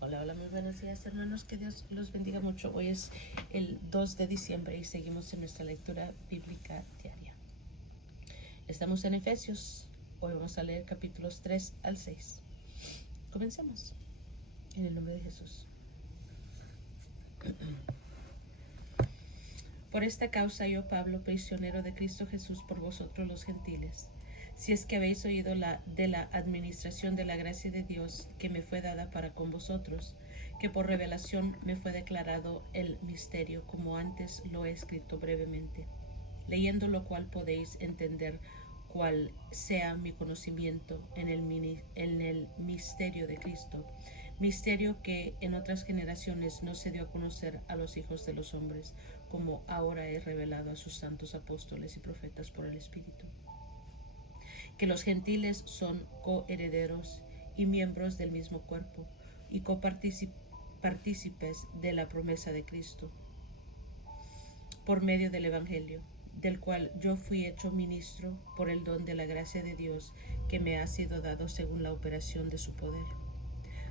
Hola, hola, muy buenos días, hermanos. Que Dios los bendiga mucho. Hoy es el 2 de diciembre y seguimos en nuestra lectura bíblica diaria. Estamos en Efesios. Hoy vamos a leer capítulos 3 al 6. Comencemos. En el nombre de Jesús. Por esta causa yo, Pablo, prisionero de Cristo Jesús por vosotros los gentiles, si es que habéis oído de la administración de la gracia de Dios que me fue dada para con vosotros, que por revelación me fue declarado el misterio, como antes lo he escrito brevemente, leyendo lo cual podéis entender cuál sea mi conocimiento en el misterio de Cristo, misterio que en otras generaciones no se dio a conocer a los hijos de los hombres, como ahora he revelado a sus santos apóstoles y profetas por el Espíritu. Que los gentiles son coherederos y miembros del mismo cuerpo, y copartícipes de la promesa de Cristo, por medio del Evangelio, del cual yo fui hecho ministro por el don de la gracia de Dios que me ha sido dado según la operación de su poder.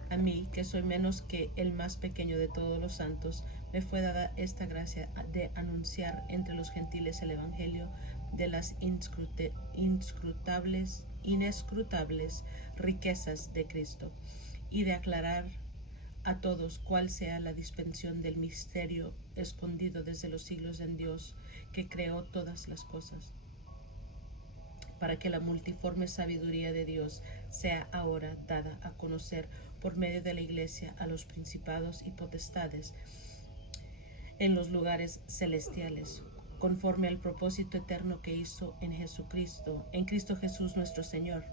A mí, que soy menos que el más pequeño de todos los santos, me fue dada esta gracia de anunciar entre los gentiles el Evangelio de las inescrutables riquezas de Cristo, y de aclarar a todos cuál sea la dispensación del misterio escondido desde los siglos en Dios, que creó todas las cosas, para que la multiforme sabiduría de Dios sea ahora dada a conocer por medio de la Iglesia a los principados y potestades en los lugares celestiales, conforme al propósito eterno que hizo en Cristo Jesús nuestro Señor,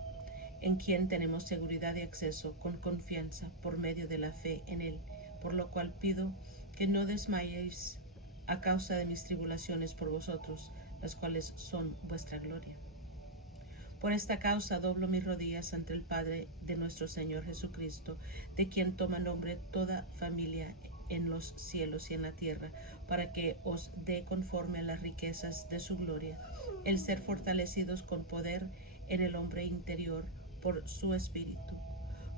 en quien tenemos seguridad de acceso con confianza por medio de la fe en Él, por lo cual pido que no desmayéis a causa de mis tribulaciones por vosotros, las cuales son vuestra gloria. Por esta causa doblo mis rodillas ante el Padre de nuestro Señor Jesucristo, de quien toma nombre toda familia en los cielos y en la tierra, para que os dé conforme a las riquezas de su gloria, el ser fortalecidos con poder en el hombre interior por su Espíritu,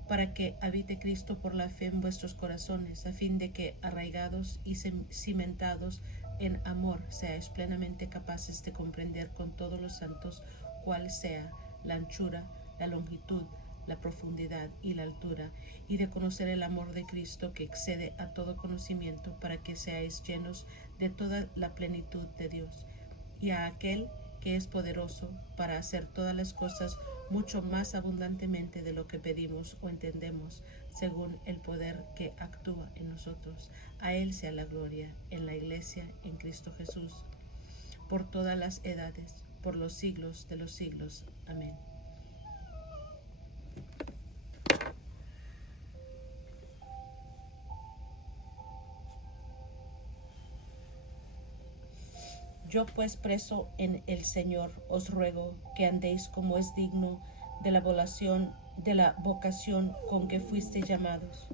para que habite Cristo por la fe en vuestros corazones, a fin de que, arraigados y cimentados en amor, seáis plenamente capaces de comprender con todos los santos cuál sea la anchura, la longitud, la profundidad y la altura, y de conocer el amor de Cristo que excede a todo conocimiento, para que seáis llenos de toda la plenitud de Dios. Y a aquel que es poderoso para hacer todas las cosas mucho más abundantemente de lo que pedimos o entendemos, según el poder que actúa en nosotros. A Él sea la gloria en la Iglesia, en Cristo Jesús, por todas las edades, por los siglos de los siglos. Amén. Yo pues, preso en el Señor, os ruego que andéis como es digno de la vocación con que fuisteis llamados,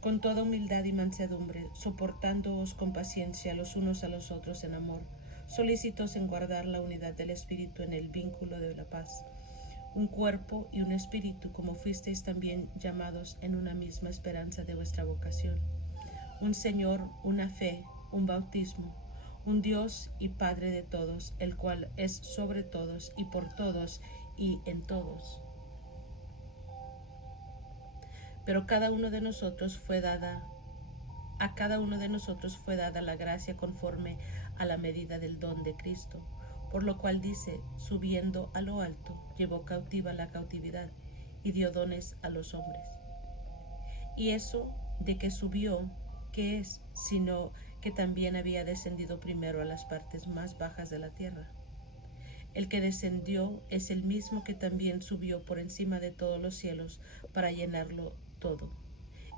con toda humildad y mansedumbre, soportándoos con paciencia los unos a los otros en amor, solícitos en guardar la unidad del Espíritu en el vínculo de la paz. Un cuerpo y un espíritu, como fuisteis también llamados en una misma esperanza de vuestra vocación. Un Señor, una fe, un bautismo, un Dios y Padre de todos, el cual es sobre todos y por todos y en todos. Pero a cada uno de nosotros fue dada la gracia conforme a la medida del don de Cristo, por lo cual dice, subiendo a lo alto, llevó cautiva la cautividad y dio dones a los hombres. Y eso de que subió, ¿qué es? Sino que también había descendido primero a las partes más bajas de la tierra. El que descendió es el mismo que también subió por encima de todos los cielos para llenarlo todo.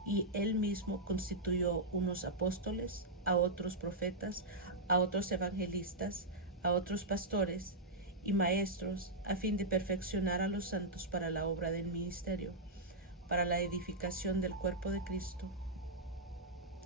Y él mismo constituyó unos apóstoles, a otros profetas, a otros evangelistas, a otros pastores y maestros, a fin de perfeccionar a los santos para la obra del ministerio, para la edificación del cuerpo de Cristo,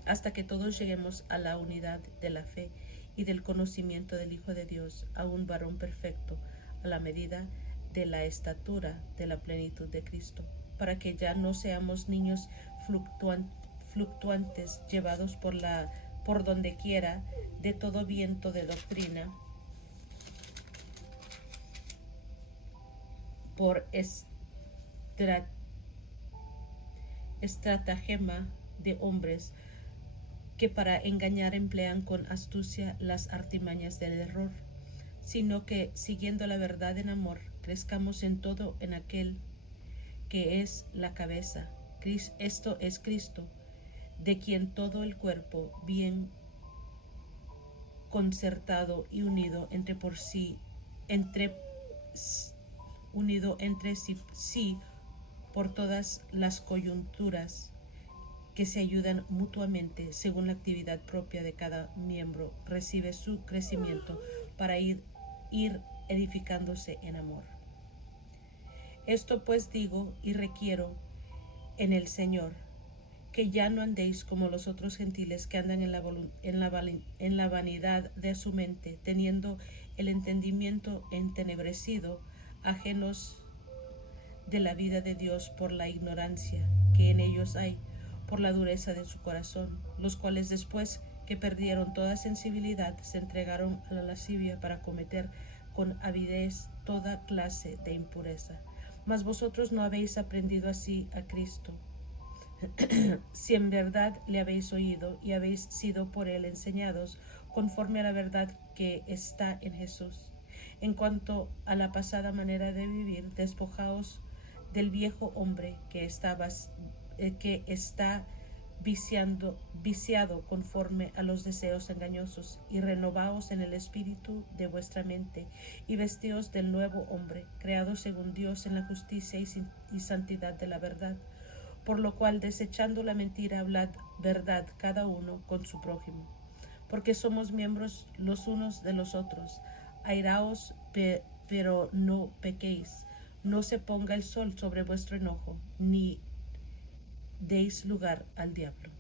hasta que todos lleguemos a la unidad de la fe y del conocimiento del Hijo de Dios, a un varón perfecto, a la medida de la estatura de la plenitud de Cristo, para que ya no seamos niños fluctuantes, llevados por donde quiera de todo viento de doctrina, por estratagema de hombres que para engañar emplean con astucia las artimañas del error, sino que, siguiendo la verdad en amor, crezcamos en todo en aquel que es la cabeza, esto es Cristo, de quien todo el cuerpo, bien concertado y unido entre sí por todas las coyunturas que se ayudan mutuamente según la actividad propia de cada miembro, recibe su crecimiento para ir edificándose en amor. Esto pues digo y requiero en el Señor, que ya no andéis como los otros gentiles que andan en la vanidad de su mente, teniendo el entendimiento entenebrecido, ajenos de la vida de Dios por la ignorancia que en ellos hay, por la dureza de su corazón, los cuales después que perdieron toda sensibilidad se entregaron a la lascivia para cometer con avidez toda clase de impureza. Mas vosotros no habéis aprendido así a Cristo, si en verdad le habéis oído y habéis sido por él enseñados conforme a la verdad que está en Jesús. En cuanto a la pasada manera de vivir, despojaos del viejo hombre que está viciado conforme a los deseos engañosos, y renovaos en el espíritu de vuestra mente, y vestíos del nuevo hombre, creado según Dios en la justicia y santidad de la verdad. Por lo cual, desechando la mentira, hablad verdad cada uno con su prójimo, porque somos miembros los unos de los otros. Airaos, pero no pequéis. No se ponga el sol sobre vuestro enojo, ni deis lugar al diablo.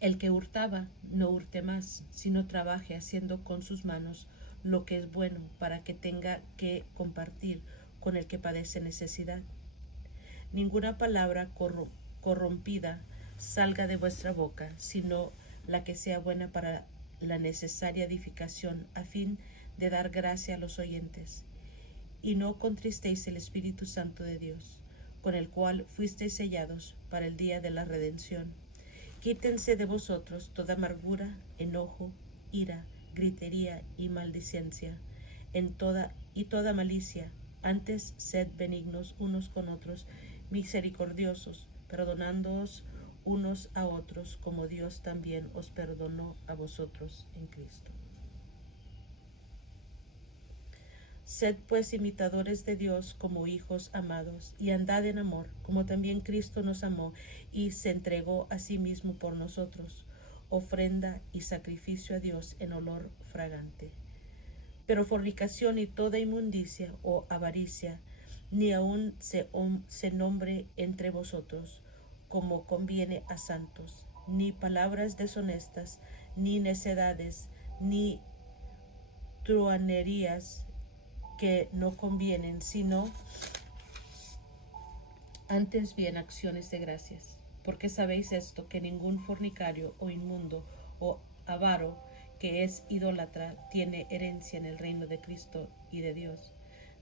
El que hurtaba, no hurte más, sino trabaje haciendo con sus manos lo que es bueno, para que tenga que compartir con el que padece necesidad. Ninguna palabra corrompida salga de vuestra boca, sino la que sea buena para la necesaria edificación, a fin de dar gracia a los oyentes. Y no contristéis el Espíritu Santo de Dios, con el cual fuisteis sellados para el día de la redención. Quítense de vosotros toda amargura, enojo, ira, gritería y maldicencia, toda malicia. Antes sed benignos unos con otros, misericordiosos, perdonándoos unos a otros, como Dios también os perdonó a vosotros en Cristo. Sed pues imitadores de Dios como hijos amados, y andad en amor, como también Cristo nos amó y se entregó a sí mismo por nosotros, ofrenda y sacrificio a Dios en olor fragante. Pero fornicación y toda inmundicia o avaricia, ni aun se nombre entre vosotros, como conviene a santos, ni palabras deshonestas, ni necedades, ni truhanerías que no convienen, sino antes bien acciones de gracias. Porque sabéis esto, que ningún fornicario o inmundo o avaro, que es idólatra, tiene herencia en el reino de Cristo y de Dios.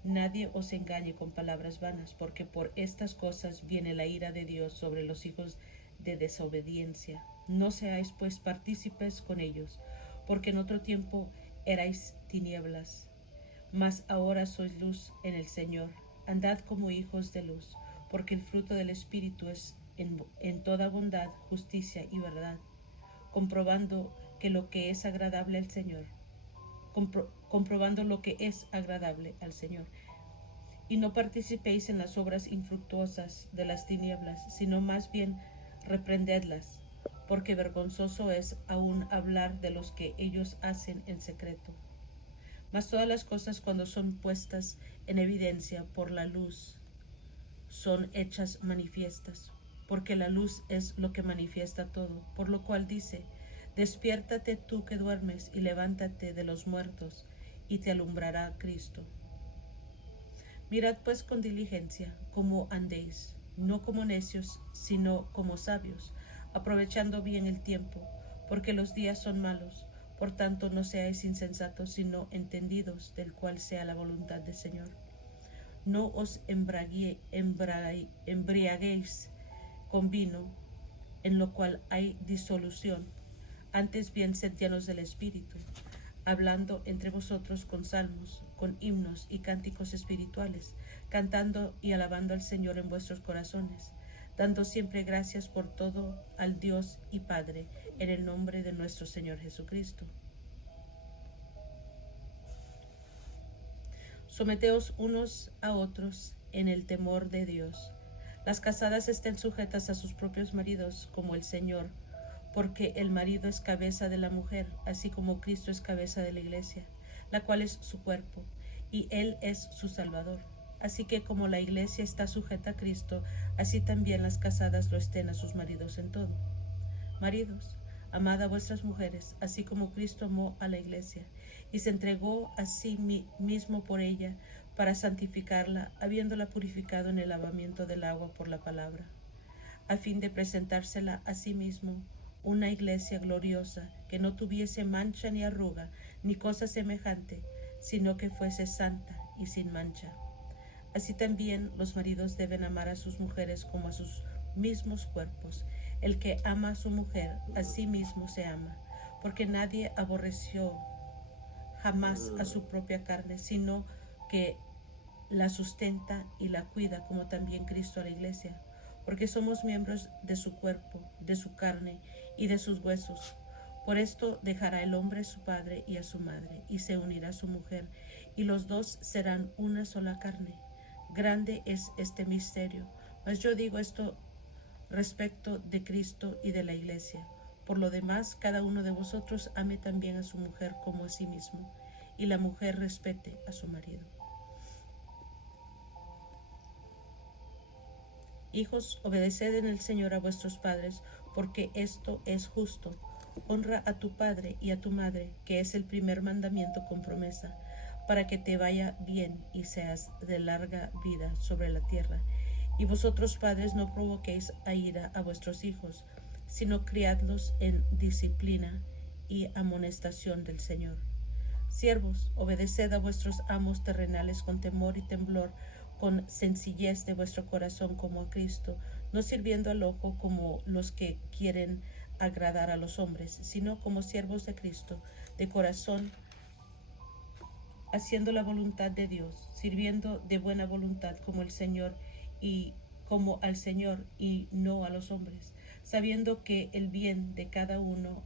Nadie os engañe con palabras vanas, porque por estas cosas viene la ira de Dios sobre los hijos de desobediencia. No seáis pues partícipes con ellos, porque en otro tiempo erais tinieblas, mas ahora sois luz en el Señor. Andad como hijos de luz, porque el fruto del Espíritu es en toda bondad, justicia y verdad, comprobando lo que es agradable al Señor. Comprobando lo que es agradable al Señor. Y no participéis en las obras infructuosas de las tinieblas, sino más bien reprendedlas, porque vergonzoso es aún hablar de los que ellos hacen en secreto. Mas todas las cosas, cuando son puestas en evidencia por la luz, son hechas manifiestas, porque la luz es lo que manifiesta todo. Por lo cual dice: despiértate tú que duermes, y levántate de los muertos, y te alumbrará Cristo. Mirad pues con diligencia cómo andéis, no como necios, sino como sabios, aprovechando bien el tiempo, porque los días son malos. Por tanto, no seáis insensatos, sino entendidos del cual sea la voluntad del Señor. No os embriaguéis con vino, en lo cual hay disolución. Antes bien, sed llenos del Espíritu, hablando entre vosotros con salmos, con himnos y cánticos espirituales, cantando y alabando al Señor en vuestros corazones, dando siempre gracias por todo al Dios y Padre, en el nombre de nuestro Señor Jesucristo. Someteos unos a otros en el temor de Dios. Las casadas estén sujetas a sus propios maridos, como el Señor, porque el marido es cabeza de la mujer, así como Cristo es cabeza de la iglesia, la cual es su cuerpo, y Él es su Salvador. Así que como la iglesia está sujeta a Cristo, así también las casadas lo estén a sus maridos en todo. Maridos, amad a vuestras mujeres, así como Cristo amó a la iglesia, y se entregó a sí mismo por ella, para santificarla, habiéndola purificado en el lavamiento del agua por la palabra, a fin de presentársela a sí mismo una iglesia gloriosa, que no tuviese mancha ni arruga, ni cosa semejante, sino que fuese santa y sin mancha. Así también los maridos deben amar a sus mujeres como a sus mismos cuerpos. El que ama a su mujer, a sí mismo se ama, porque nadie aborreció jamás a su propia carne, sino que la sustenta y la cuida, como también Cristo a la iglesia, porque somos miembros de su cuerpo, de su carne y de sus huesos. Por esto dejará el hombre a su padre y a su madre, y se unirá a su mujer, y los dos serán una sola carne. Grande es este misterio, mas yo digo esto respecto de Cristo y de la iglesia. Por lo demás, cada uno de vosotros ame también a su mujer como a sí mismo, y la mujer respete a su marido. Hijos, obedeced en el Señor a vuestros padres, porque esto es justo. Honra a tu padre y a tu madre, que es el primer mandamiento con promesa, para que te vaya bien y seas de larga vida sobre la tierra. Y vosotros, padres, no provoquéis a ira a vuestros hijos, sino criadlos en disciplina y amonestación del Señor. Siervos, obedeced a vuestros amos terrenales con temor y temblor, con sencillez de vuestro corazón como a Cristo, no sirviendo al ojo como los que quieren agradar a los hombres, sino como siervos de Cristo, de corazón, haciendo la voluntad de Dios, sirviendo de buena voluntad como el Señor y como al Señor y no a los hombres, sabiendo que el bien de cada uno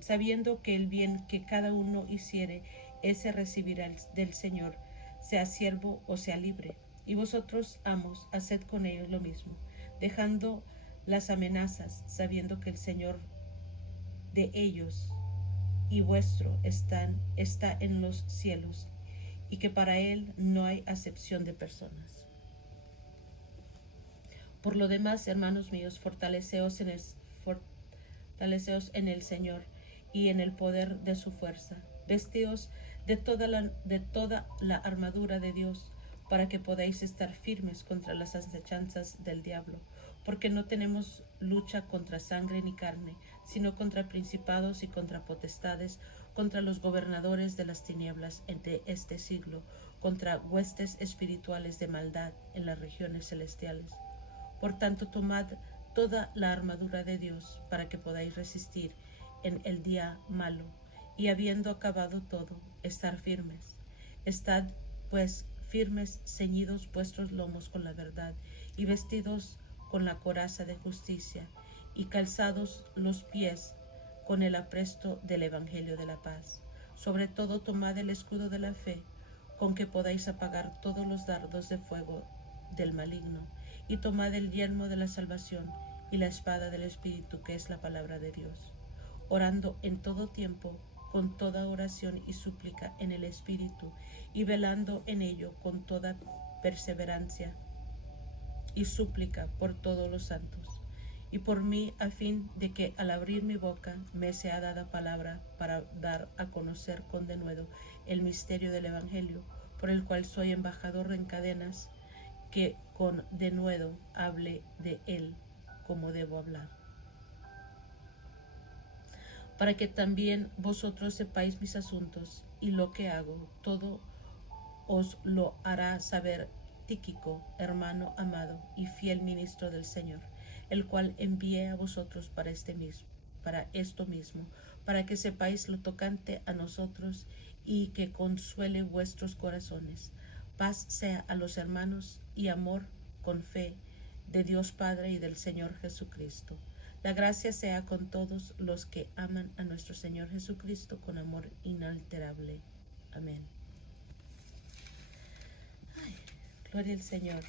sabiendo que el bien que cada uno hiciere, ese recibirá del Señor, sea siervo o sea libre. Y vosotros, amos, haced con ellos lo mismo, dejando las amenazas, sabiendo que el Señor de ellos y vuestro está en los cielos, y que para Él no hay acepción de personas. Por lo demás, hermanos míos, fortaleceos en el Señor y en el poder de su fuerza. Vestíos de toda la armadura de Dios, para que podáis estar firmes contra las acechanzas del diablo, porque no tenemos lucha contra sangre ni carne, sino contra principados y contra potestades, contra los gobernadores de las tinieblas de este siglo, contra huestes espirituales de maldad en las regiones celestiales. Por tanto, tomad toda la armadura de Dios, para que podáis resistir en el día malo, y habiendo acabado todo, estar firmes. Estad pues firmes, ceñidos vuestros lomos con la verdad, y vestidos con la coraza de justicia, y calzados los pies con el apresto del Evangelio de la paz. Sobre todo tomad el escudo de la fe, con que podáis apagar todos los dardos de fuego del maligno, y tomad el yelmo de la salvación y la espada del Espíritu, que es la palabra de Dios, orando en todo tiempo con toda oración y súplica en el Espíritu, y velando en ello con toda perseverancia y súplica por todos los santos, y por mí, a fin de que al abrir mi boca me sea dada palabra para dar a conocer con denuedo el misterio del Evangelio, por el cual soy embajador en cadenas, que con denuedo hable de él como debo hablar, para que también vosotros sepáis mis asuntos y lo que hago, todo os lo hará saber Tíquico, hermano amado y fiel ministro del Señor, el cual envié a vosotros para esto mismo, para que sepáis lo tocante a nosotros y que consuele vuestros corazones. Paz sea a los hermanos y amor con fe de Dios Padre y del Señor Jesucristo. La gracia sea con todos los que aman a nuestro Señor Jesucristo con amor inalterable. Amén. Ay, gloria al Señor.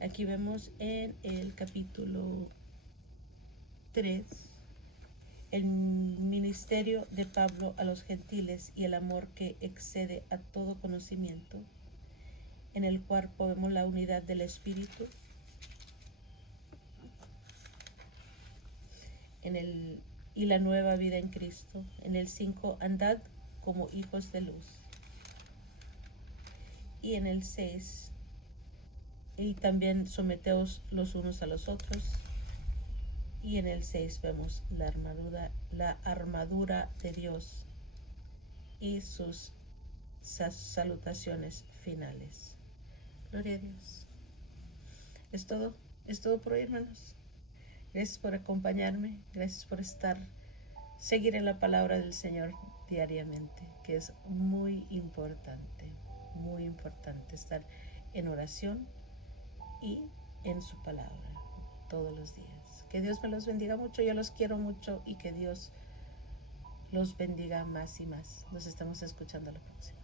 Aquí vemos en el capítulo 3 el ministerio de Pablo a los gentiles y el amor que excede a todo conocimiento, en el cual vemos la unidad del Espíritu, y la nueva vida en Cristo. En el 5, andad como hijos de luz. Y en el 6, y también someteos los unos a los otros. Y en el 6 vemos la armadura de Dios y sus salutaciones finales. Gloria a Dios. Es todo por hoy, hermanos. Gracias por acompañarme, gracias por seguir en la palabra del Señor diariamente, que es muy importante estar en oración y en su palabra todos los días. Que Dios me los bendiga mucho, yo los quiero mucho y que Dios los bendiga más y más. Nos estamos escuchando la próxima.